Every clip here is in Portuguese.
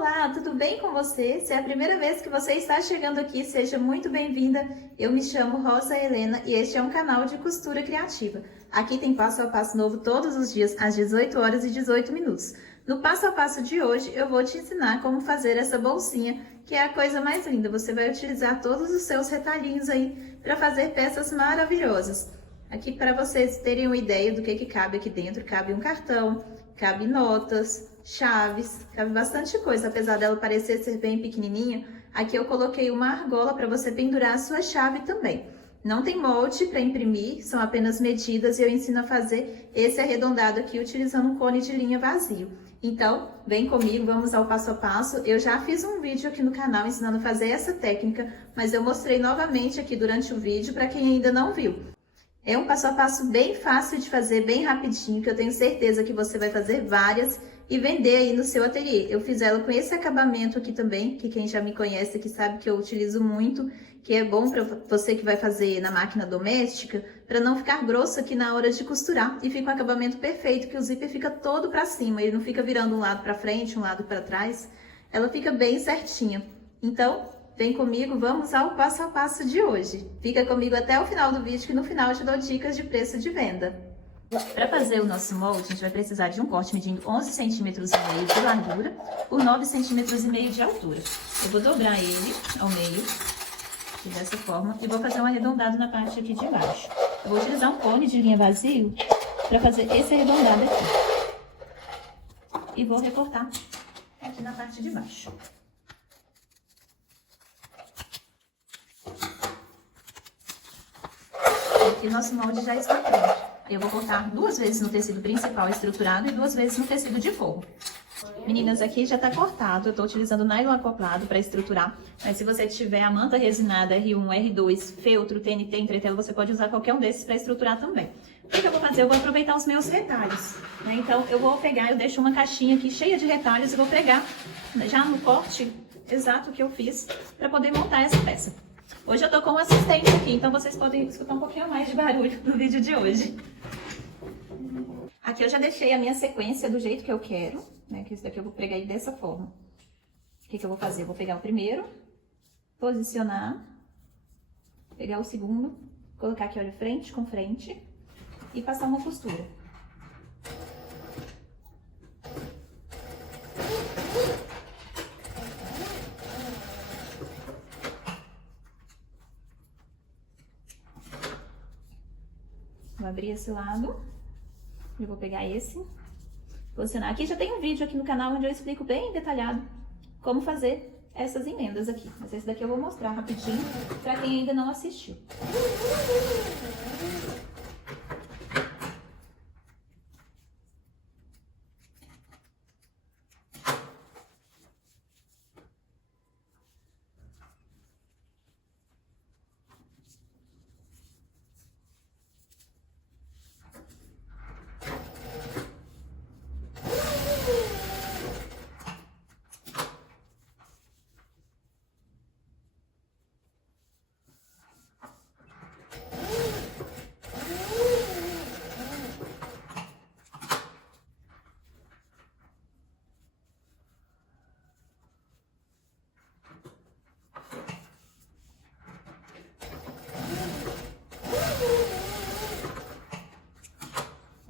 Olá, tudo bem com você? Se é a primeira vez que você está chegando aqui, seja muito bem-vinda. Eu me chamo Rosa Helena e este é um canal de costura criativa. Aqui tem passo a passo novo todos os dias às 18 horas e 18 minutos. No passo a passo de hoje, eu vou te ensinar como fazer essa bolsinha, que é a coisa mais linda. Você vai utilizar todos os seus retalhinhos aí para fazer peças maravilhosas. Aqui para vocês terem uma ideia do que cabe aqui dentro, cabe um cartão, cabe notas, chaves, cabe bastante coisa, apesar dela parecer ser bem pequenininha. Aqui eu coloquei uma argola para você pendurar a sua chave também. Não tem molde para imprimir, são apenas medidas e eu ensino a fazer esse arredondado aqui utilizando um cone de linha vazio. Então, vem comigo, vamos ao passo a passo. Eu já fiz um vídeo aqui no canal ensinando a fazer essa técnica, mas eu mostrei novamente aqui durante o vídeo para quem ainda não viu. É um passo a passo bem fácil de fazer, bem rapidinho, que eu tenho certeza que você vai fazer várias e vender aí no seu ateliê. Eu fiz ela com esse acabamento aqui também, que quem já me conhece aqui sabe que eu utilizo muito, que é bom para você que vai fazer na máquina doméstica, para não ficar grosso aqui na hora de costurar. E fica um acabamento perfeito, que o zíper fica todo para cima, ele não fica virando um lado para frente, um lado para trás. Ela fica bem certinha. Então, vem comigo, vamos ao passo a passo de hoje. Fica comigo até o final do vídeo, que no final eu te dou dicas de preço de venda. Para fazer o nosso molde, a gente vai precisar de um corte medindo 11,5 centímetros de largura por 9,5 centímetros de altura. Eu vou dobrar ele ao meio, dessa forma, e vou fazer um arredondado na parte aqui de baixo. Eu vou utilizar um cone de linha vazio para fazer esse arredondado aqui. E vou recortar aqui na parte de baixo. Aqui o nosso molde já está pronto. Eu vou cortar 2 vezes no tecido principal estruturado e 2 vezes no tecido de forro. Meninas, aqui já está cortado, eu estou utilizando nylon acoplado para estruturar, mas se você tiver a manta resinada R1, R2, feltro, TNT, entretelo, você pode usar qualquer um desses para estruturar também. O que eu vou fazer? Eu vou aproveitar os meus retalhos, né? Então, eu vou pegar, eu deixo uma caixinha aqui cheia de retalhos e vou pregar já no corte exato que eu fiz para poder montar essa peça. Hoje eu tô com um assistente aqui, então vocês podem escutar um pouquinho mais de barulho no vídeo de hoje. Aqui eu já deixei a minha sequência do jeito que eu quero, né? Que esse daqui eu vou pregar ele dessa forma. O que eu vou fazer? Eu vou pegar o primeiro, posicionar, pegar o segundo, colocar aqui, olha, frente com frente e passar uma costura. Vou abrir esse lado, eu vou pegar esse, posicionar. Aqui já tem um vídeo aqui no canal onde eu explico bem detalhado como fazer essas emendas aqui. Mas esse daqui eu vou mostrar rapidinho para quem ainda não assistiu.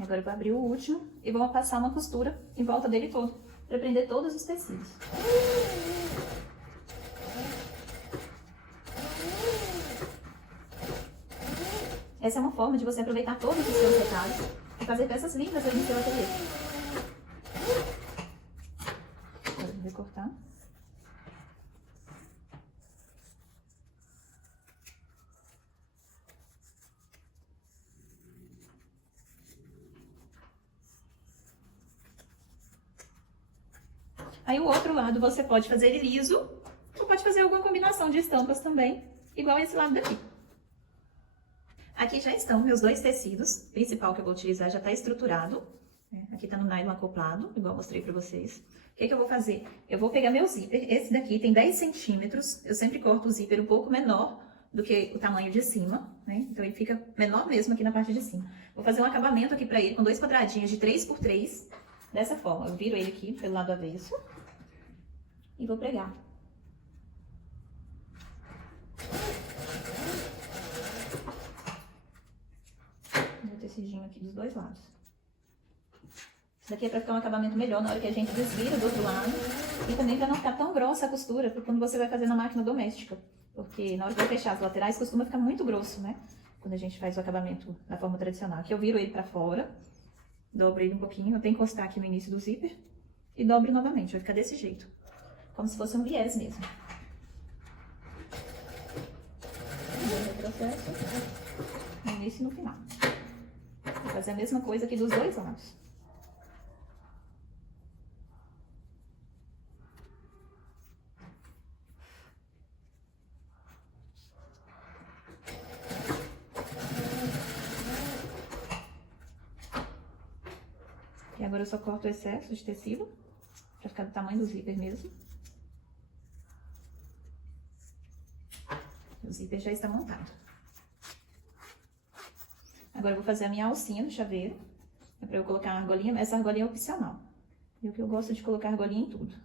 Agora eu vou abrir o último e vou passar uma costura em volta dele todo, para prender todos os tecidos. Essa é uma forma de você aproveitar todos os seus retalhos e fazer peças lindas aí no seu ateliê. Agora eu vou recortar. Aí o outro lado você pode fazer ele liso, ou pode fazer alguma combinação de estampas também, igual esse lado daqui. Aqui já estão meus 2 tecidos, o principal que eu vou utilizar já está estruturado, né? Aqui está no nylon acoplado, igual eu mostrei para vocês. O que eu vou fazer? Eu vou pegar meu zíper, esse daqui tem 10 centímetros, eu sempre corto o zíper um pouco menor do que o tamanho de cima, né? Então ele fica menor mesmo aqui na parte de cima. Vou fazer um acabamento aqui para ele com 2 quadradinhos de 3 por 3, dessa forma. Eu viro ele aqui pelo lado avesso. e vou pregar. O tecidinho aqui dos dois lados. Isso daqui é pra ficar um acabamento melhor na hora que a gente desvira do outro lado. E também pra não ficar tão grossa a costura quando você vai fazer na máquina doméstica. Porque na hora que vai fechar as laterais costuma ficar muito grosso, né? Quando a gente faz o acabamento da forma tradicional. Aqui eu viro ele pra fora, dobro ele um pouquinho, eu tenho que encostar aqui no início do zíper. E dobro novamente, vai ficar desse jeito. Como se fosse um viés mesmo. Vou processo no início e no final. Vou fazer a mesma coisa aqui dos dois lados. E agora eu só corto o excesso de tecido, pra ficar do tamanho do zíper mesmo. O zíper já está montado. Agora eu vou fazer a minha alcinha no chaveiro. É pra eu colocar uma argolinha, mas essa argolinha é opcional. E o que eu gosto de colocar argolinha em tudo.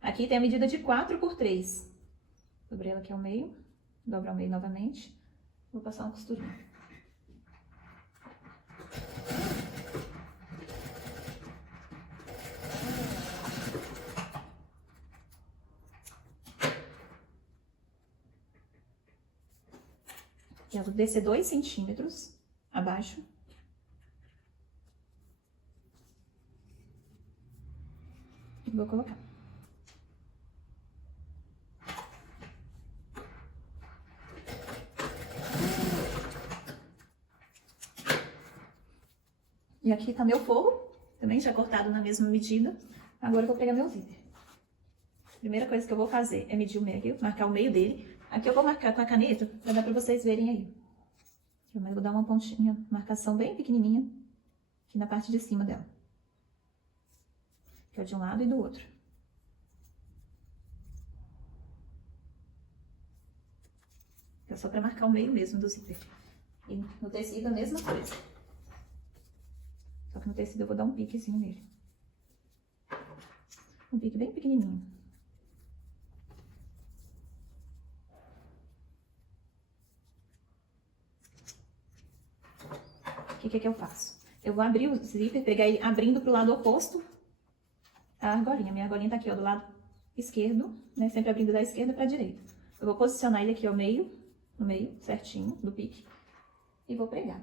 Aqui tem a medida de 4 por 3. Dobrei ela aqui ao meio, dobro ao meio novamente. Vou passar uma costurinha. Eu vou descer 2 centímetros abaixo. E vou colocar. E aqui tá meu forro, também já cortado na mesma medida. Agora eu vou pegar meu zíper. Primeira coisa que eu vou fazer é medir o meio, marcar o meio dele. Aqui eu vou marcar com a caneta, pra dar pra vocês verem aí. Eu vou dar uma pontinha, marcação bem pequenininha, aqui na parte de cima dela. Que é de um lado e do outro. É só pra marcar o meio mesmo do zíper. E no tecido a mesma coisa. Só que no tecido eu vou dar um piquezinho nele. Um pique bem pequenininho. O que é que eu faço? Eu vou abrir o zíper, pegar ele abrindo pro lado oposto a argolinha. Minha argolinha tá aqui, ó, do lado esquerdo, né? Sempre abrindo da esquerda pra direita. Eu vou posicionar ele aqui ao meio, no meio, certinho, do pique. E vou pregar.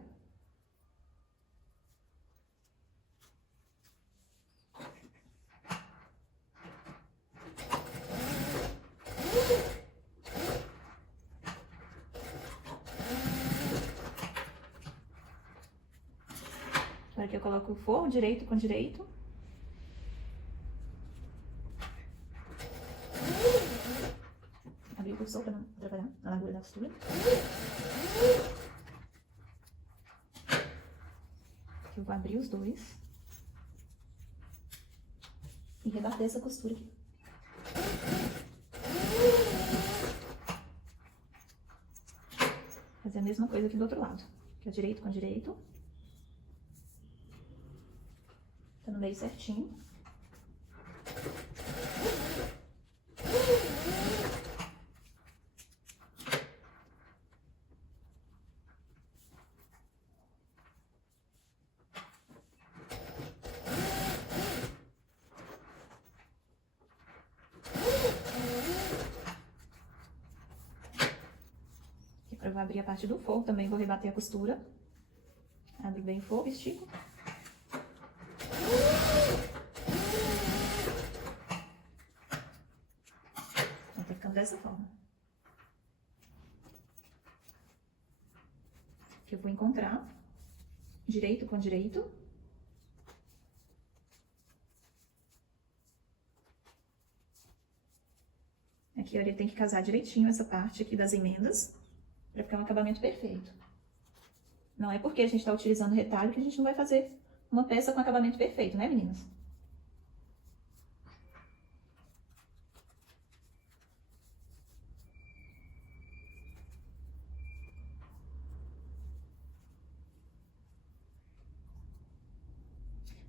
Agora aqui eu coloco o forro direito com direito. Abrir o cursor para não atrapalhar a largura da costura. Aqui eu vou abrir os dois. E rebater essa costura aqui. Fazer a mesma coisa aqui do outro lado. Aqui é direito com direito. Tá no meio certinho. Aqui eu vou abrir a parte do forro, também vou rebater a costura. Abro bem o forro, estico. Tá ficando dessa forma. Aqui eu vou encontrar direito com direito. Aqui ele tem que casar direitinho essa parte aqui das emendas, pra ficar um acabamento perfeito. Não é porque a gente tá utilizando retalho que a gente não vai fazer uma peça com acabamento perfeito, né, meninas?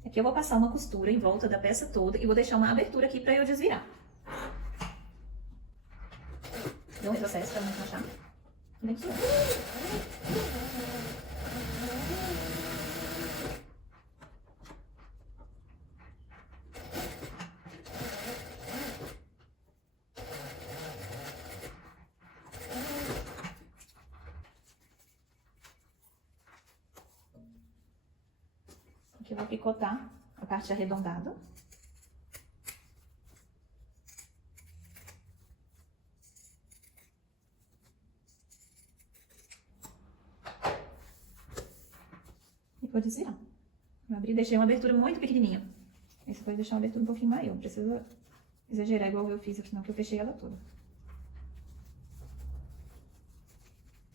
Aqui eu vou passar uma costura em volta da peça toda e vou deixar uma abertura aqui pra eu desvirar. Deu um retrocesso para não encaixar. Bem suave. Aqui eu vou picotar a parte arredondada. E vou desviar. Vou abrir, deixei uma abertura muito pequenininha. Esse pode deixar uma abertura um pouquinho maior. Não precisa exagerar igual eu fiz aqui, não, que eu fechei ela toda.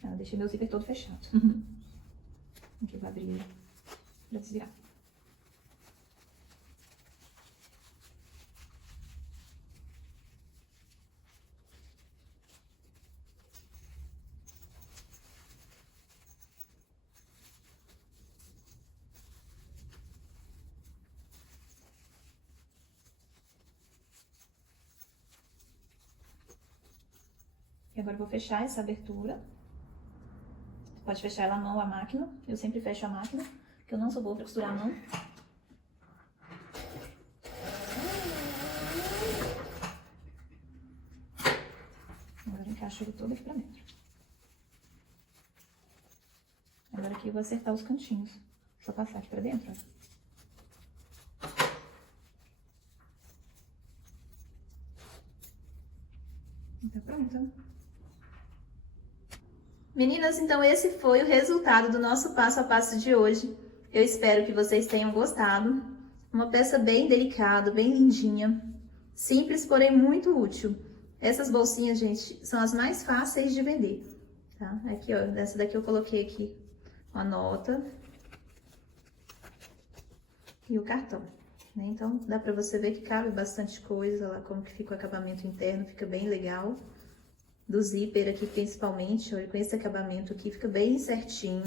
Ah, deixei meu zíper todo fechado. Aqui eu vou abrir ele pra desviar. E agora eu vou fechar essa abertura. Você pode fechar ela à mão ou à máquina. Eu sempre fecho a máquina, porque eu não sou boa pra costurar a mão. Agora eu encaixo ele todo aqui pra dentro. Agora aqui eu vou acertar os cantinhos. Só passar aqui pra dentro, ó. Tá pronta. Meninas, então esse foi o resultado do nosso passo a passo de hoje. Eu espero que vocês tenham gostado. Uma peça bem delicada, bem lindinha. Simples, porém muito útil. Essas bolsinhas, gente, são as mais fáceis de vender, tá? Aqui, ó, dessa daqui eu coloquei aqui uma nota e o cartão, né? Então, dá pra você ver que cabe bastante coisa lá, como que fica o acabamento interno, fica bem legal. Do zíper aqui principalmente, olha, com esse acabamento aqui, fica bem certinho.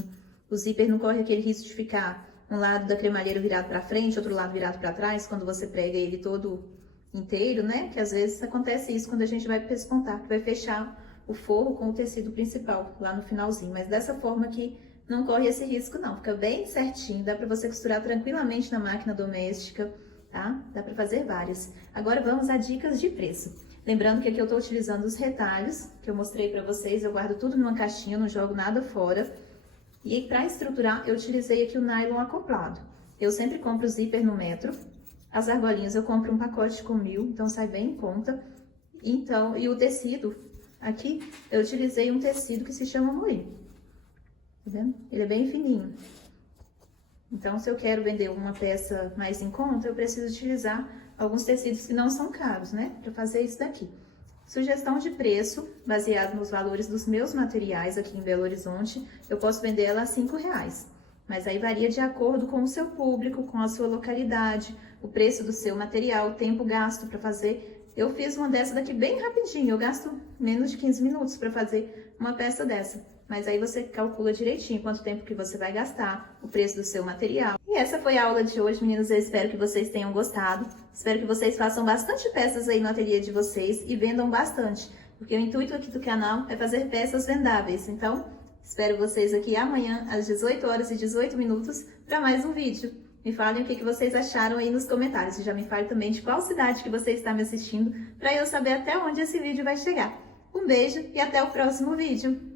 O zíper não corre aquele risco de ficar um lado da cremalheira virado pra frente, outro lado virado pra trás, quando você prega ele todo inteiro, né? Que às vezes acontece isso quando a gente vai pespontar, que vai fechar o forro com o tecido principal lá no finalzinho. Mas dessa forma aqui não corre esse risco não, fica bem certinho, dá pra você costurar tranquilamente na máquina doméstica, tá? Dá pra fazer várias. Agora vamos a dicas de preço. Lembrando que aqui eu tô utilizando os retalhos, que eu mostrei pra vocês, eu guardo tudo numa caixinha, não jogo nada fora. E pra estruturar, eu utilizei aqui o nylon acoplado. Eu sempre compro o zíper no metro. As argolinhas eu compro um pacote com 1000, então sai bem em conta. Então, e o tecido, aqui eu utilizei um tecido que se chama molim. Tá vendo? Ele é bem fininho. Então, se eu quero vender uma peça mais em conta, eu preciso utilizar alguns tecidos que não são caros, né? Para fazer isso daqui. Sugestão de preço, baseado nos valores dos meus materiais aqui em Belo Horizonte, eu posso vender ela a R$5. Mas aí varia de acordo com o seu público, com a sua localidade, o preço do seu material, o tempo gasto para fazer. Eu fiz uma dessa daqui bem rapidinho, eu gasto menos de 15 minutos para fazer uma peça dessa. Mas aí você calcula direitinho quanto tempo que você vai gastar, o preço do seu material. E essa foi a aula de hoje, meninos. Eu espero que vocês tenham gostado. Espero que vocês façam bastante peças aí no ateliê de vocês e vendam bastante. Porque o intuito aqui do canal é fazer peças vendáveis. Então, espero vocês aqui amanhã, às 18h18, para mais um vídeo. Me falem o que vocês acharam aí nos comentários. E já me fale também de qual cidade que você está me assistindo, para eu saber até onde esse vídeo vai chegar. Um beijo e até o próximo vídeo.